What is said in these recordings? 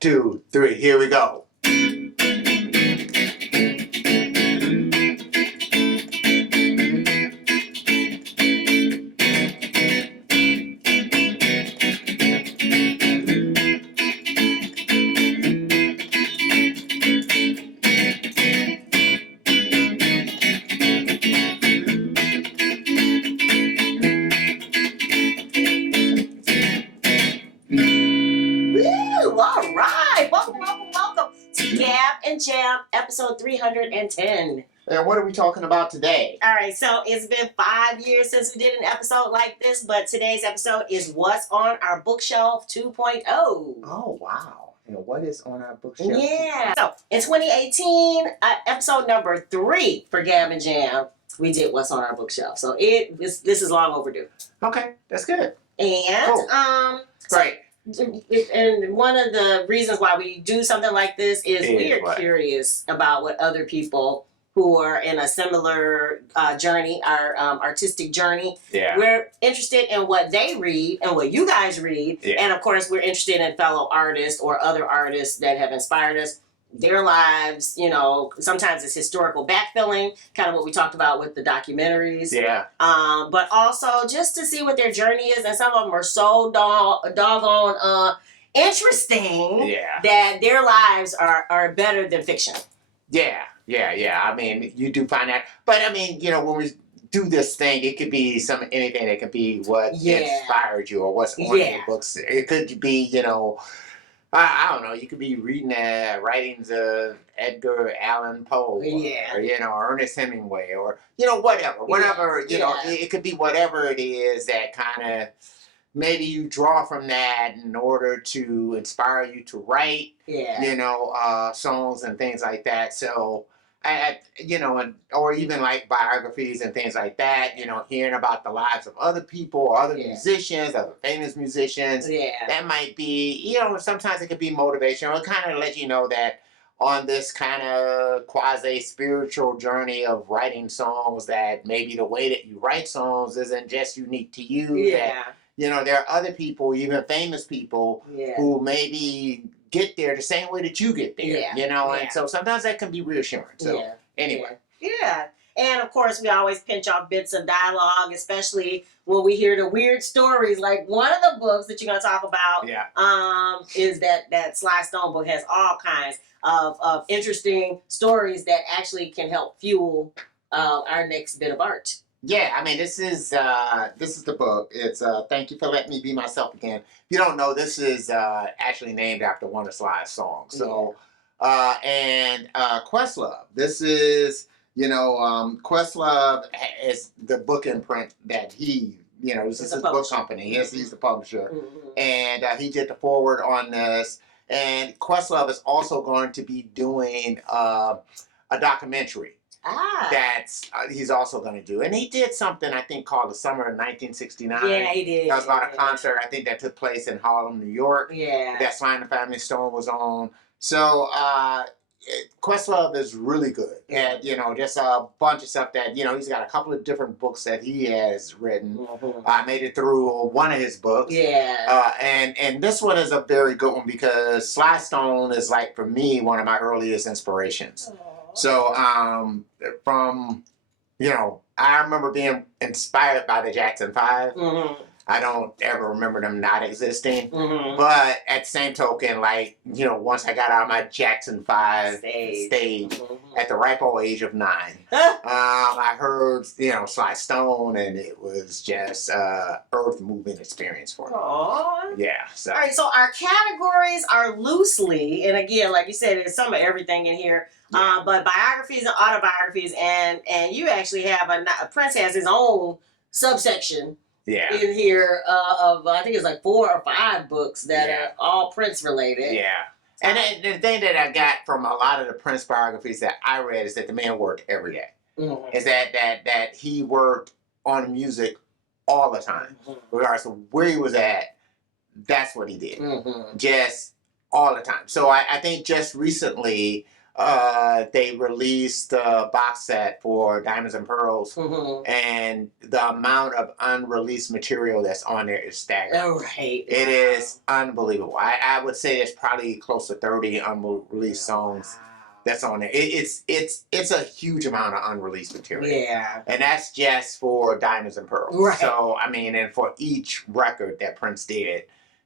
2, 3, here we go. All right. Welcome to Gab and Jam, episode 310. And what are we talking about today? All right, so it's been 5 years since we did an episode like this, but today's episode is What's on Our Bookshelf 2.0. Oh, wow. And what is on our bookshelf? Yeah. So in 2018, episode number 3 for Gab and Jam, we did What's on Our Bookshelf. So this is long overdue. Okay, that's good. And cool. Great. And one of the reasons why we do something like this is we are curious about what other people who are in a similar journey, our artistic journey, we're interested in what they read and what you guys read. Yeah. And of course, we're interested in fellow artists or other artists that have inspired us, their lives, you know, sometimes it's historical backfilling, kind of what we talked about with the documentaries. Yeah. But also just to see what their journey is. And some of them are so doggone interesting that their lives are better than fiction. Yeah. I mean, you do find that. But I mean, you know, when we do this thing, it could be anything that could be what inspired you or what's on your books. It could be, you know, I don't know. You could be reading writings of Edgar Allan Poe, or, you know, Ernest Hemingway, or you know, whatever. You know, it could be whatever it is that kind of maybe you draw from that in order to inspire you to write. You know, songs and things like that. So. You know, or even like biographies and things like that, you know, hearing about the lives of other people or other musicians, other famous musicians. That might be, you know, sometimes it could be motivation or kind of let you know that on this kind of quasi-spiritual journey of writing songs, that maybe the way that you write songs isn't just unique to you. That, you know, there are other people, even famous people, who maybe get there the same way that you get there, you know, and so sometimes that can be reassuring. So, anyway. And of course, we always pinch off bits of dialogue, especially when we hear the weird stories. Like one of the books that you're going to talk about is that Sly Stone book has all kinds of interesting stories that actually can help fuel our next bit of art. Yeah, I mean, this is the book. It's Thank You for Letting Me Be Myself Again. If you don't know, this is actually named after one of Sly's songs. So, and Questlove. This is, you know, Questlove is the book imprint that he, you know, this is his book company. He's the publisher. And he did the forward on this. And Questlove is also going to be doing a documentary. That's he's also going to do. And he did something, I think, called The Summer of 1969. Yeah, he did. That was about a concert, I think, that took place in Harlem, New York. Yeah. That Sly and the Family Stone was on. So, Questlove is really good. And, you know, just a bunch of stuff that, you know, he's got a couple of different books that he has written. I made it through one of his books. And this one is a very good one because Sly Stone is, like, for me, one of my earliest inspirations. So, from, you know, I remember being inspired by the Jackson 5. I don't ever remember them not existing. But at the same token, like, you know, once I got out of my Jackson 5 stage at the ripe old age of 9, I heard, you know, Sly Stone, and it was just earth-moving experience for me. Yeah. So. All right, so our categories are loosely, and again, like you said, there's some of everything in here. But biographies and autobiographies, and you actually have Prince has his own subsection in here of I think it's like 4 or 5 books that are all Prince related. Yeah. And the thing that I got from a lot of the Prince biographies that I read is that the man worked every day. Is that he worked on music all the time, regardless of where he was at. That's what he did, just all the time. So I think just recently. they released a box set for Diamonds and Pearls, and the amount of unreleased material that's on there is staggering. Oh, right. It is unbelievable. I would say there's probably close to 30 unreleased songs that's on there. It's a huge amount of unreleased material. Yeah. And that's just for Diamonds and Pearls. Right. So, I mean, and for each record that Prince did,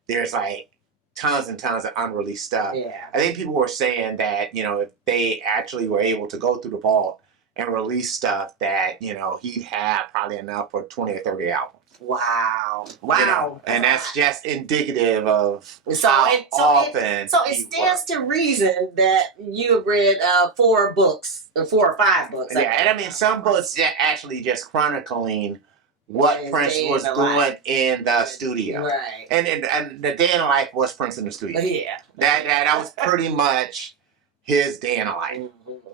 there's like tons and tons of unreleased stuff. Yeah. I think people were saying that, you know, if they actually were able to go through the vault and release stuff, that, you know, he'd have probably enough for 20 or 30 albums. Wow. You know, and that's just indicative of how often. It stands to reason that you have read 4 books, 4 or 5 books. Yeah, and I mean, some books actually just chronicling what Prince was doing in the studio. Right. And the day in the life was Prince in the studio. Yeah. That was pretty much his day in the life.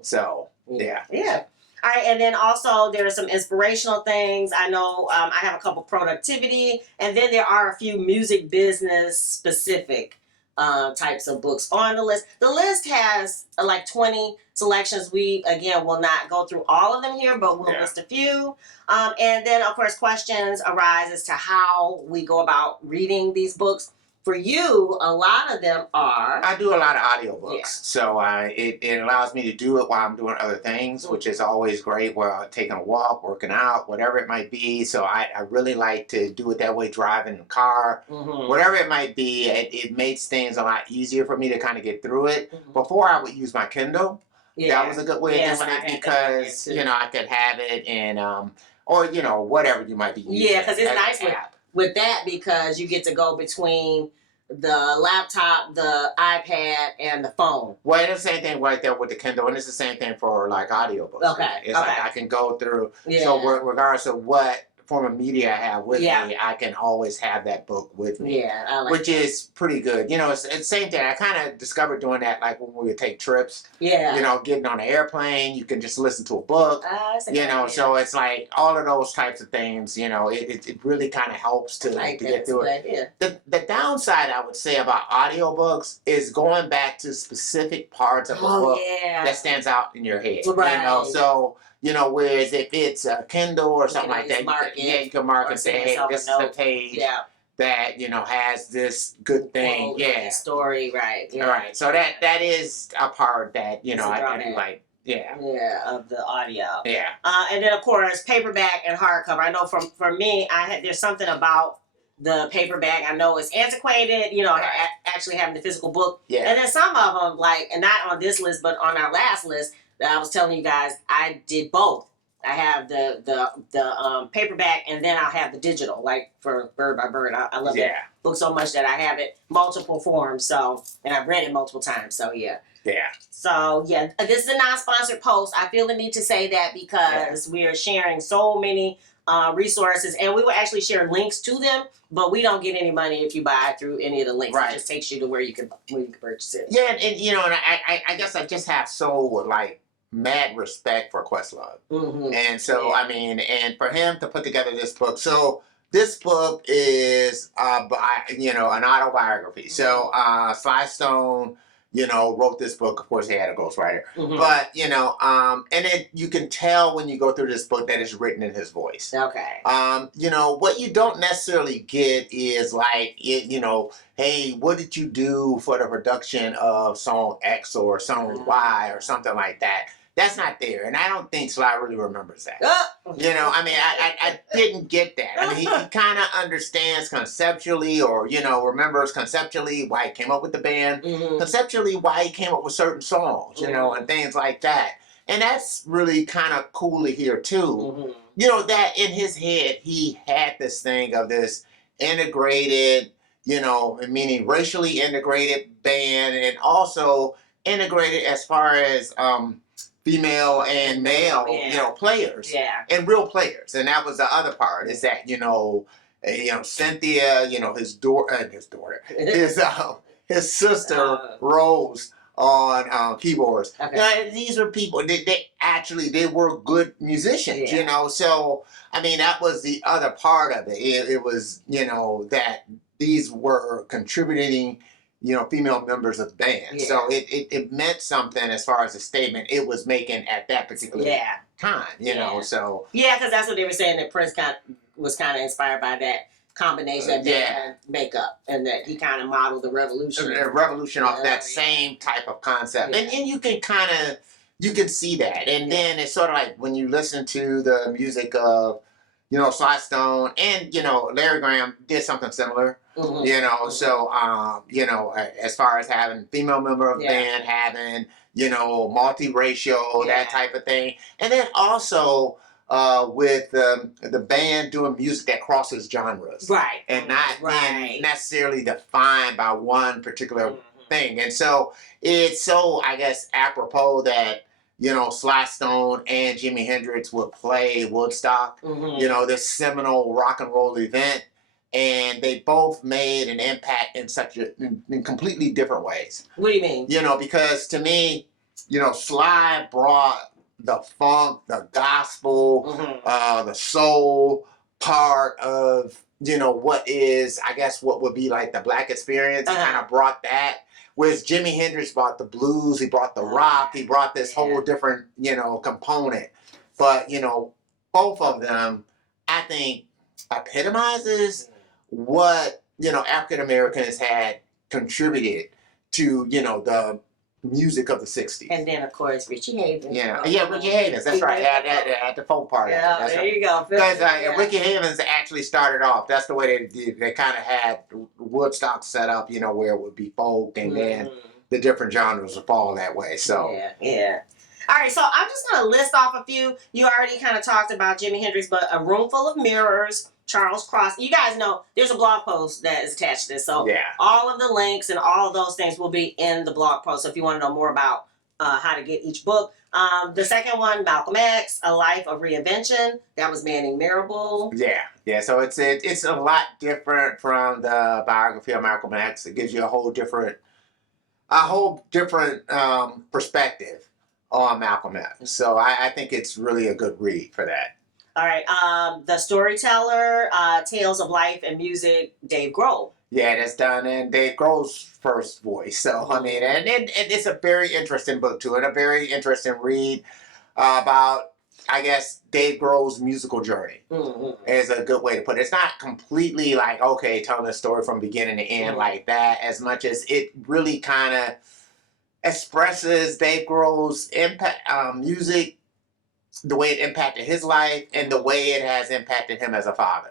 So, yeah. Yeah. All right, and then also there are some inspirational things. I know I have a couple productivity, and then there are a few music business specific types of books on the list. The list has like 20 selections. We, again, will not go through all of them here, but we'll list a few. And then, of course, questions arise as to how we go about reading these books. For you, a lot of them are... I do a lot of audiobooks, so it allows me to do it while I'm doing other things, which is always great, while taking a walk, working out, whatever it might be. So I really like to do it that way, driving the car, whatever it might be. It makes things a lot easier for me to kind of get through it. Before, I would use my Kindle. Yeah. That was a good way of doing it because, you know, I could have it and, or, you know, whatever you might be using. Yeah, because it's nice with that because you get to go between the laptop, the iPad, and the phone. Well, it's the same thing right there with the Kindle, and it's the same thing for like audiobooks. Okay. It's like I can go through. Yeah. So regardless of what form of media I have with me, I can always have that book with me. Yeah, I like which is pretty good. You know, it's the same thing. I kind of discovered doing that like when we would take trips. Yeah. You know, getting on an airplane, you can just listen to a book. You know, so it's like all of those types of things, you know, it really kind of helps to get through it. The downside, I would say, about audiobooks is going back to specific parts of a book that stands out in your head. Right. You know, so... You know, whereas if it's a Kindle or something like that, you can mark and say, hey, this is the page that, you know, has this good thing. Yeah. Story, right. Yeah. All right. So that is a part that, you know, I do like. Yeah. Yeah, of the audio. Yeah. And then, of course, paperback and hardcover. I know for me, there's something about the paperback. I know it's antiquated, you know, actually having the physical book. Yeah. And then some of them, like, and not on this list, but on our last list, that I was telling you guys, I did both. I have the paperback, and then I'll have the digital, like for Bird by Bird. I love that book so much that I have it multiple forms. So, and I've read it multiple times. So yeah. Yeah. So yeah, this is a non-sponsored post. I feel the need to say that because we are sharing so many resources, and we will actually share links to them, but we don't get any money if you buy through any of the links. It just takes you to where you can purchase it. Yeah, and you know, and I guess I just have so like mad respect for Questlove. And so I mean, and for him to put together this book. So this book is you know, an autobiography. So Sly Stone, you know, wrote this book. Of course, he had a ghostwriter. But, you know, and you can tell when you go through this book that it's written in his voice. Okay. You know, what you don't necessarily get is like, you know, hey, what did you do for the production of song X or song Y or something like that? That's not there. And I don't think Sly really remembers that. You know, I mean, I didn't get that. I mean, he kind of understands conceptually or, you know, remembers conceptually why he came up with the band, conceptually why he came up with certain songs, you know, and things like that. And that's really kind of cool to hear, too. You know, that in his head, he had this thing of this integrated, you know, meaning racially integrated band and also integrated as far as... female and male, you know, players, and real players, and that was the other part. Is that you know, Cynthia, you know, his sister Rose on keyboards. These were people. They were good musicians, you know. So I mean, that was the other part of it. It was you know that these were contributing, female members of the band. Yeah. So it meant something as far as the statement it was making at that particular time, you know. So yeah, because that's what they were saying, that Prince was kind of inspired by that combination of band and makeup, and that he kind of modeled the revolution. Off that same type of concept, and you can see that, and then it's sort of like when you listen to the music of Sly Stone, and Larry Graham did something similar. So as far as having female member of the band, having multiracial, that type of thing, and then also with the band doing music that crosses genres, right, and not being necessarily defined by one particular thing, and so it's so, I guess, apropos that Sly Stone and Jimi Hendrix would play Woodstock, this seminal rock and roll event. And they both made an impact in completely different ways. What do you mean? Because to me, Sly brought the funk, the gospel, the soul part of, what is, I guess, what would be like the Black experience. He kind of brought that. Whereas Jimi Hendrix brought the blues, he brought the rock, he brought this whole different, component. But, both of them, I think, epitomizes what African Americans had contributed to the music of the 60s. And then of course Richie Havens. Richie Havens, that's right, at the folk part. Yeah, there you go. Because Ricky Havens actually started off, that's the way they kind of had Woodstock set up, where it would be folk, and then the different genres would fall that way. So all right, so I'm just going to list off a few. You already kind of talked about Jimi Hendrix, but A Room Full of Mirrors, Charles Cross. You guys know there's a blog post that is attached to this. So all of the links and all of those things will be in the blog post. So if you want to know more about how to get each book. The second one, Malcolm X, A Life of Reinvention. That was Manning Marable. Yeah. So it's a lot different from the biography of Malcolm X. It gives you a whole different perspective on Malcolm X. So I think it's really a good read for that. All right. The Storyteller, Tales of Life and Music, Dave Grohl. Yeah, that's done in Dave Grohl's first voice. So, I mean, and it's a very interesting book, too, and a very interesting read about, I guess, Dave Grohl's musical journey is a good way to put it. It's not completely like, okay, telling the story from beginning to end like that, as much as it really kind of expresses Dave Grohl's impact, music, the way it impacted his life, and the way it has impacted him as a father.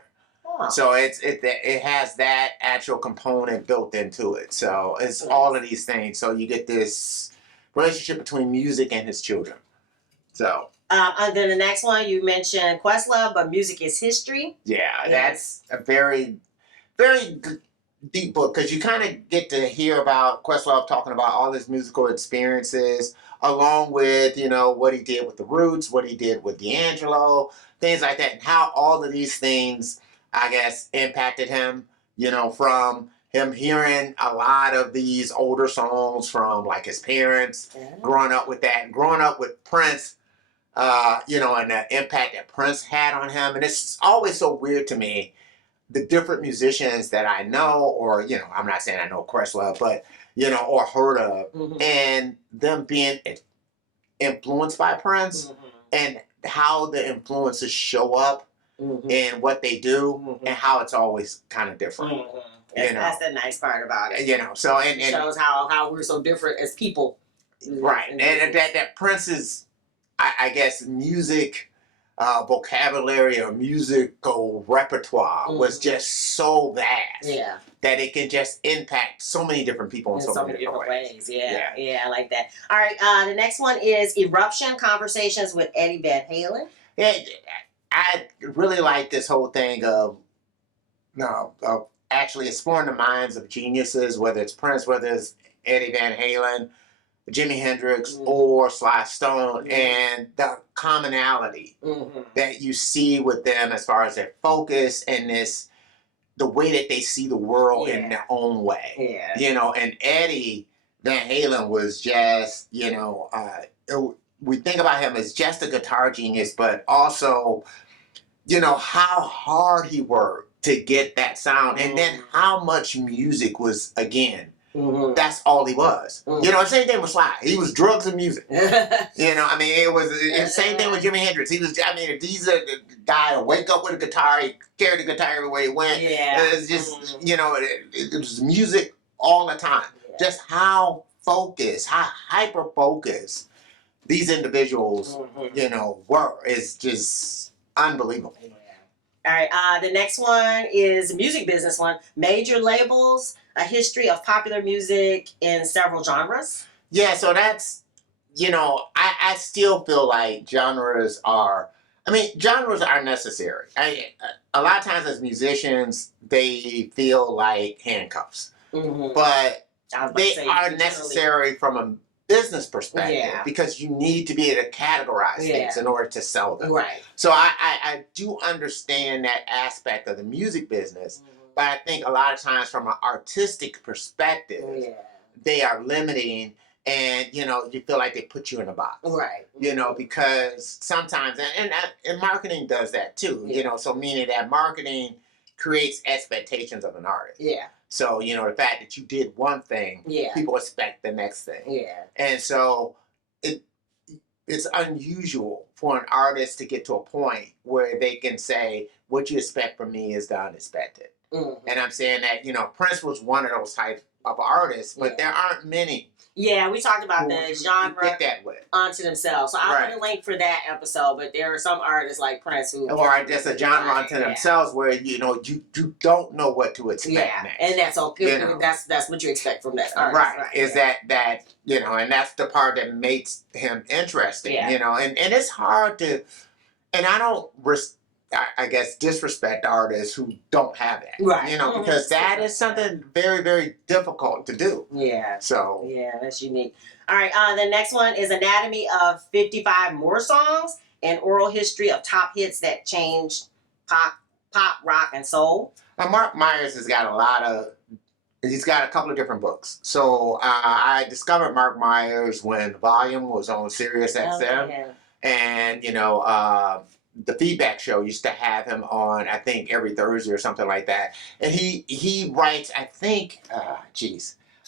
Oh. So it has that actual component built into it. So it's all of these things. So you get this relationship between music and his children. So. And then the next one, you mentioned Questlove, but Music is History. Yeah, that's a very, very deep book, because you kind of get to hear about Questlove talking about all his musical experiences, along with, what he did with the Roots, what he did with D'Angelo, things like that, and how all of these things, I guess, impacted him, from him hearing a lot of these older songs from, like, his parents, growing up with that, growing up with Prince, and the impact that Prince had on him. And it's always so weird to me, the different musicians that I know, or, I'm not saying I know Questlove, but, or heard of, and them being influenced by Prince, and how the influences show up in what they do, and how it's always kind of different. That's the nice part about it. So and it shows how we're so different as people. Right. And that Prince's, I guess, music vocabulary or musical repertoire was just so vast that it can just impact so many different people in so many different ways. Yeah, I like that. All right, the next one is Eruption, Conversations with Eddie Van Halen. Yeah, I really like this whole thing of actually exploring the minds of geniuses, whether it's Prince, whether it's Eddie Van Halen, Jimi Hendrix, or Sly Stone, and the commonality that you see with them as far as their focus and the way that they see the world in their own way. And Eddie Van Halen was just, we think about him as just a guitar genius, but also, how hard he worked to get that sound, and then how much music was, again, That's all he was. You know, the same thing with Sly. He was drugs and music. You know, I mean, it was the same thing with Jimi Hendrix. He was, I mean, he's a guy who wake up with a guitar, he carried the guitar everywhere he went. Yeah. It's just, you know, it was music all the time. Yeah. Just how focused, how hyper focused these individuals, you know, were. It's just unbelievable. All right, the next one is a music business one. Major labels, a history of popular music in several genres. Yeah, so that's, you know, I still feel like genres are necessary. A lot of times as musicians, they feel like handcuffs. But they are necessary from a business perspective because you need to be able to categorize things in order to sell them. Right. So I do understand that aspect of the music business, but I think a lot of times from an artistic perspective, they are limiting, and you know, you feel like they put you in a box. Right. You know, because sometimes and marketing does that too. You know, so meaning that marketing creates expectations of an artist. Yeah. So, you know, the fact that you did one thing, people expect the next thing. Yeah. And so it's unusual for an artist to get to a point where they can say, what you expect from me is the unexpected. And I'm saying that, you know, Prince was one of those types of artists, but there aren't many. Yeah, we talked about the genre onto themselves. So I'll put a link for that episode, but there are some artists like Prince who... Or just a genre onto themselves where, you know, you don't know what to expect next. And that's okay. You know? That's what you expect from that artist. Right. Is that, you know, and that's the part that makes him interesting, you know. And it's hard to... And I don't... I guess disrespect artists who don't have that, you know, because that is something very, very difficult to do. Yeah. So. Yeah, that's unique. All right, the next one is Anatomy of 55 More Songs, an oral history of top hits that changed pop, rock, and soul. Now, Mark Myers has got he's got a couple of different books. So I discovered Mark Myers when Volume was on Sirius XM. And, you know, the Feedback Show used to have him on, I think, every Thursday or something like that. And he writes, I think, I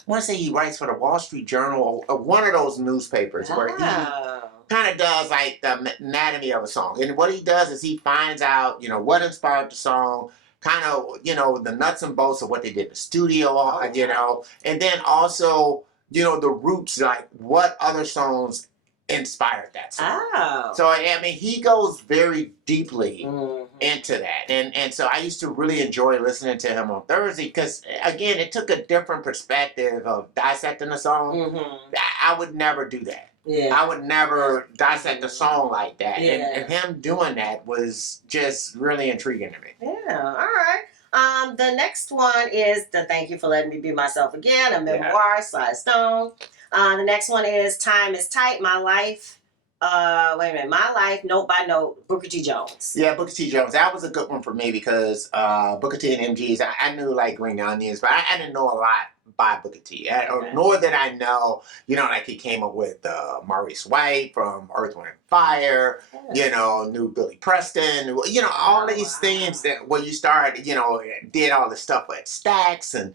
want to say he writes for the Wall Street Journal, one of those newspapers where he kind of does like the anatomy of a song. And what he does is he finds out, you know, what inspired the song, kind of, you know, the nuts and bolts of what they did in the studio, you know, and then also, you know, the roots, like what other songs inspired that song. So I mean, he goes very deeply into that, and so I used to really enjoy listening to him on Thursday because again, it took a different perspective of dissecting a song. I would never do that. I would never dissect a song like that, and him doing that was just really intriguing to me. All right. The next one is the Thank You for Letting Me Be Myself Again, a memoir, Sly Stone. The next one is Time is Tight, My Life. My Life, Note by Note, Booker T. Jones. Yeah, Booker T. Jones. That was a good one for me because Booker T and MGs, I knew like Green Onions, but I didn't know a lot by Booker T. Nor did I know, you know, like he came up with Maurice White from Earth, Wind & Fire, you know, knew Billy Preston, you know, all these things that when you started, you know, did all the stuff at Stax and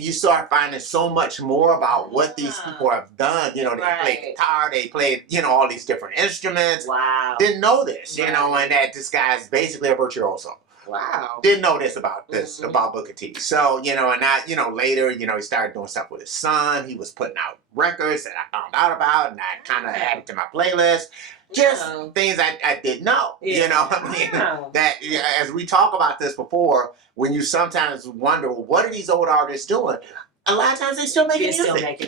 you start finding so much more about what these people have done. You know, they played guitar, they played, you know, all these different instruments. Wow. Didn't know this, you know, and that this guy's basically a virtuoso. Wow. Didn't know this about Booker T. So, you know, and you know, later, you know, he started doing stuff with his son. He was putting out records that I found out about and I kind of added to my playlist. Just things I didn't know, you know. I mean, that as we talk about this before, when you sometimes wonder, well, what are these old artists doing? A lot of times they're still making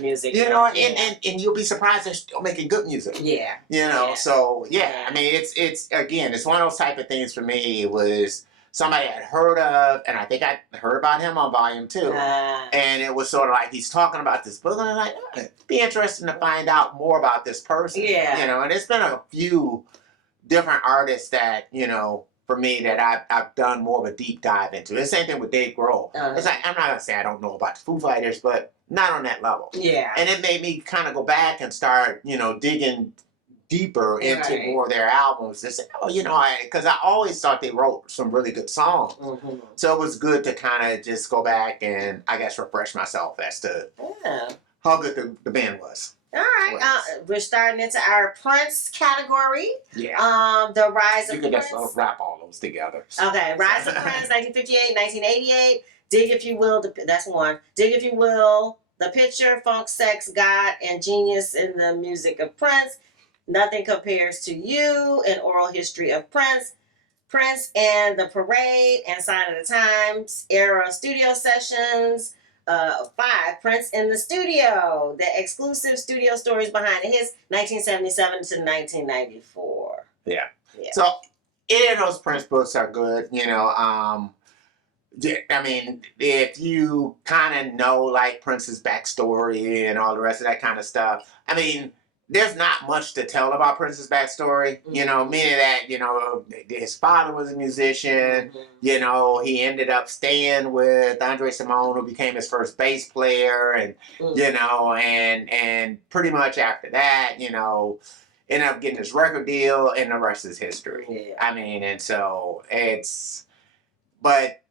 music. You know, and you'll be surprised they're still making good music. Yeah. You know, so I mean, it's again, it's one of those type of things for me. It was somebody I'd heard of, and I think I heard about him on Volume 2. And it was sort of like he's talking about this book, and I'm like, it'd be interesting to find out more about this person. Yeah. You know, and it's been a few different artists that, you know, for me that I've done more of a deep dive into. The same thing with Dave Grohl. It's like, I'm not going to say I don't know about the Foo Fighters, but not on that level. Yeah. And it made me kind of go back and start, you know, digging deeper into more of their albums to say, oh, you know, because I always thought they wrote some really good songs. So it was good to kind of just go back and, I guess, refresh myself as to how good the band was. All right, we're starting into our Prince category. Yeah. The Rise of Prince. You could just wrap all those together. Okay, Rise of Prince, 1958, 1988. Dig If You Will, that's one. Dig If You Will, The Picture, Funk, Sex, God, and Genius in the Music of Prince. Nothing Compares to You, An Oral History of Prince. Prince and the Parade, and Sign of the Times, Era Studio Sessions. 5, Prince in the Studio, the exclusive studio stories behind the hits, 1977 to 1994. Yeah. So, any of those Prince books are good, you know. I mean, if you kind of know, like, Prince's backstory and all the rest of that kind of stuff, I mean, there's not much to tell about Prince's backstory, you know, meaning that, you know, his father was a musician, you know, he ended up staying with Andre Simone, who became his first bass player, and, you know, and pretty much after that, you know, ended up getting his record deal, and the rest is history. Yeah. I mean, and so but,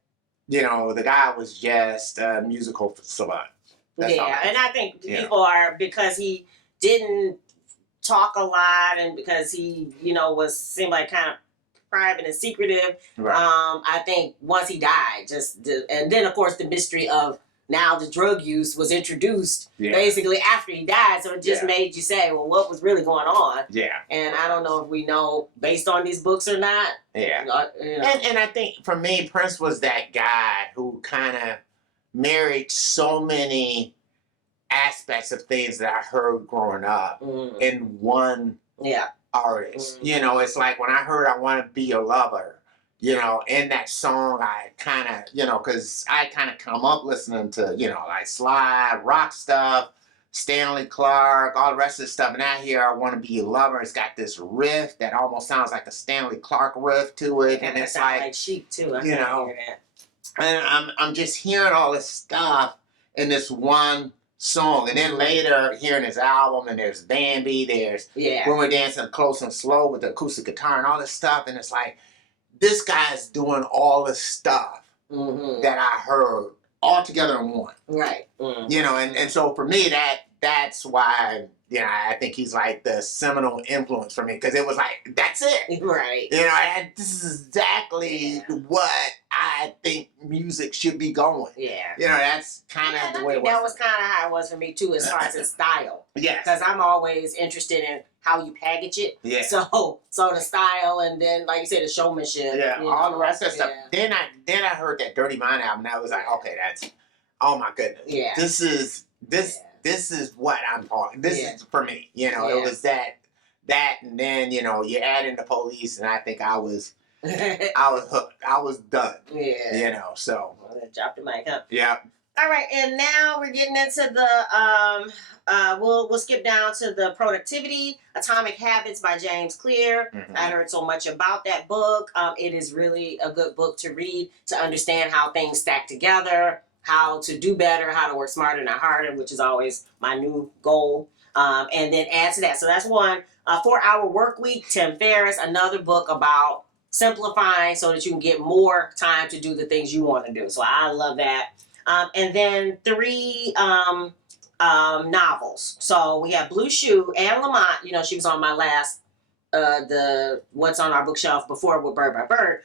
you know, the guy was just a musical savant. And I think people are, because he didn't talk a lot, and because he, you know, seemed like kind of private and secretive. Right. I think once he died, and then of course the mystery of now the drug use was introduced basically after he died, so it just made you say, well, what was really going on? Yeah. And I don't know if we know based on these books or not. Yeah. You know. And I think for me, Prince was that guy who kind of married so many aspects of things that I heard growing up in one artist. You know, it's like when I heard I Want to Be Your Lover, you know, in that song, I kind of, you know, because I kind of come up listening to, you know, like slide, rock stuff, Stanley Clarke, all the rest of this stuff. And I hear I Want to Be Your Lover. It's got this riff that almost sounds like a Stanley Clarke riff to it. And it's like Chic too. I you know, hear that. And I'm just hearing all this stuff in this one song, and then later hearing his album, and there's Bambi, there's When We're Dancing Close and Slow with the acoustic guitar and all this stuff, and it's like this guy's doing all this stuff that I heard all together in one. Right. You know, and so for me that's why, you know, I think he's like the seminal influence for me, because it was like, that's it. Right. You know, and this is exactly what I think music should be going. Yeah. You know, that's kind of the way it was. That was kind of how it was for me too, as far as his style. Yeah. Because I'm always interested in how you package it. Yeah. So the style, and then, like you said, the showmanship. Yeah. All the rest of that stuff. Then I heard that Dirty Mind album, and I was like, okay, that's, oh my goodness. Yeah. This is what I'm talking. This is for me. You know, it was that, and then, you know, you add in the Police, and I think I was hooked. I was done. Yeah. You know, so. Drop the mic, huh? Yeah. All right, and now we're getting into the, we'll skip down to the Productivity, Atomic Habits by James Clear. I heard so much about that book. It is really a good book to read, to understand how things stack together, how to do better, how to work smarter, not harder, which is always my new goal. And then add to that. So that's one. 4-Hour Work Week, Tim Ferriss, another book about simplifying so that you can get more time to do the things you want to do. So I love that. And then 3 novels. So we have Blue Shoe, Anne Lamott. You know, she was on my last, the What's on Our Bookshelf before with Bird by Bird.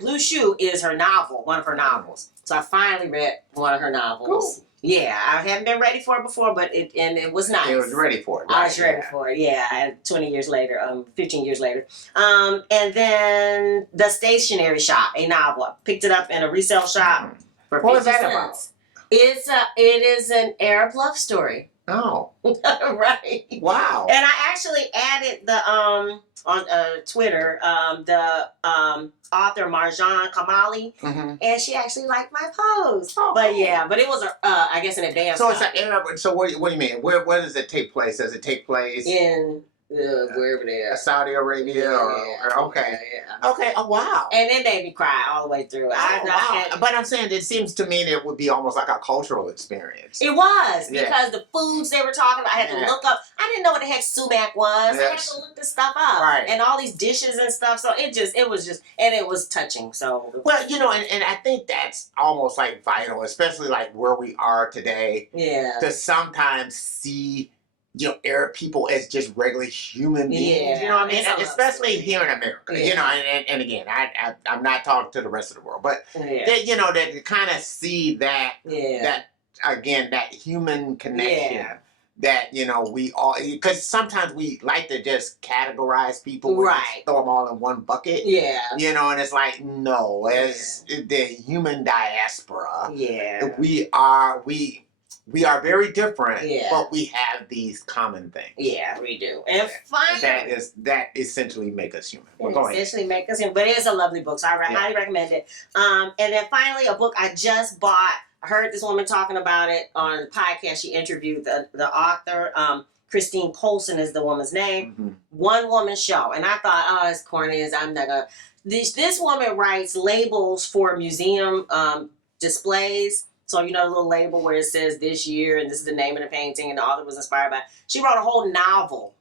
Blue Shoe is her novel, one of her novels. So I finally read one of her novels. Cool. Yeah, I hadn't been ready for it before, but it was nice. It was ready for it. Right? I was ready for it. Yeah, 20 years later, 15 years later. And then The Stationery Shop, a novel. I picked it up in a resale shop for 50 cents. What is that about? It is an Arab love story. Oh. Right. Wow. And I actually added the on Twitter the author Marjan Kamali, and she actually liked my post. Oh, but yeah, but it was I guess an advance. So it's an Arab. So what do you mean? Where does it take place? Does it take place in wherever they are. Saudi Arabia or okay. Yeah. Okay, oh wow. And it made me cry all the way through. But I'm saying it seems to me that it would be almost like a cultural experience. It was, because the foods they were talking about, I had to look up. I didn't know what the heck sumac was. I had to look this stuff up. Right. And all these dishes and stuff. So it was touching. So well, you know, and I think that's almost like vital, especially like where we are today. Yeah. To sometimes see, you know, Arab people as just regular human beings. You know what I mean? Especially here in America. You know, and again, I'm not talking to the rest of the world, but that, you know, that to kind of see that that again, that human connection. That, you know, we all, because sometimes we like to just categorize people, right? Throw them all in one bucket, you know, and it's like, no, as the human diaspora, we are very different, but we have these common things. Yeah, we do, and finally, that essentially make us human. Well, essentially make us human, but it is a lovely book, so I highly recommend it. And then finally, a book I just bought. I heard this woman talking about it on the podcast. She interviewed the author. Christine Colson is the woman's name. One Woman Show. And I thought, oh, as corny as I'm not going to. This woman writes labels for museum displays. So, you know, the little label where it says this year and this is the name of the painting and the author was inspired by. She wrote a whole novel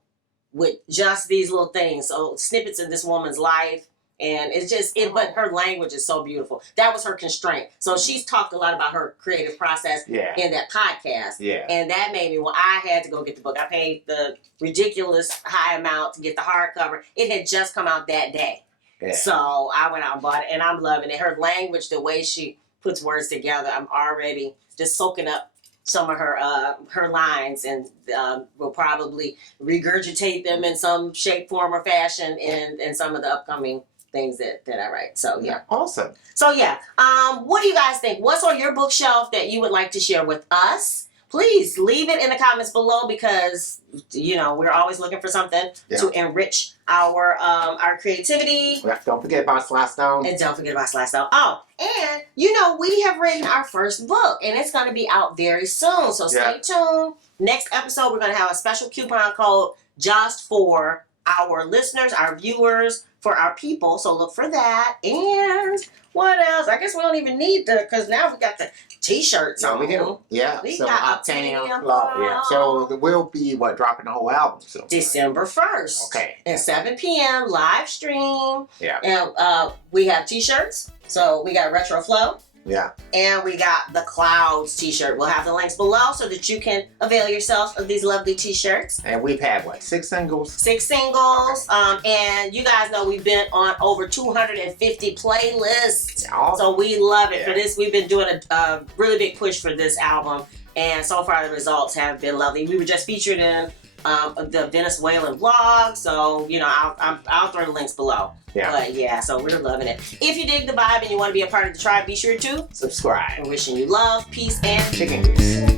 with just these little things. So snippets of this woman's life. And it's just, but her language is so beautiful. That was her constraint. So she's talked a lot about her creative process in that podcast. And that made me, I had to go get the book. I paid the ridiculous high amount to get the hardcover. It had just come out that day. So I went out and bought it, and I'm loving it. Her language, the way she puts words together, I'm already just soaking up some of her lines, and will probably regurgitate them in some shape, form, or fashion in some of the upcoming things that I write. So yeah. Awesome. So yeah. What do you guys think? What's on your bookshelf that you would like to share with us? Please leave it in the comments below, because you know we're always looking for something to enrich our creativity. Don't forget about Slash Down. And don't forget about Slash Down. Oh, and you know we have written our first book, and it's going to be out very soon. So stay tuned. Next episode, we're going to have a special coupon code just for our listeners, our viewers, for our people. So look for that. And what else? I guess we don't even need because now we got the t-shirts on. We do. Yeah. We so got Obtanium Flow. Yeah. So we'll be dropping the whole album soon. December 1st. Okay. At 7 p.m. live stream. Yeah. And we have t-shirts. So we got Retro Flow. Yeah. And we got the Clouds t-shirt. We'll have the links below so that you can avail yourself of these lovely t-shirts. And we've had 6 singles? 6 singles. Okay. And you guys know we've been on over 250 playlists. Oh. So we love it for this. We've been doing a really big push for this album. And so far the results have been lovely. We were just featured in the Venezuelan vlog. So, you know, I'll throw the links below. Yeah. But yeah, so we're loving it. If you dig the vibe and you want to be a part of the tribe, be sure to subscribe. We're wishing you love, peace, and chicken grease.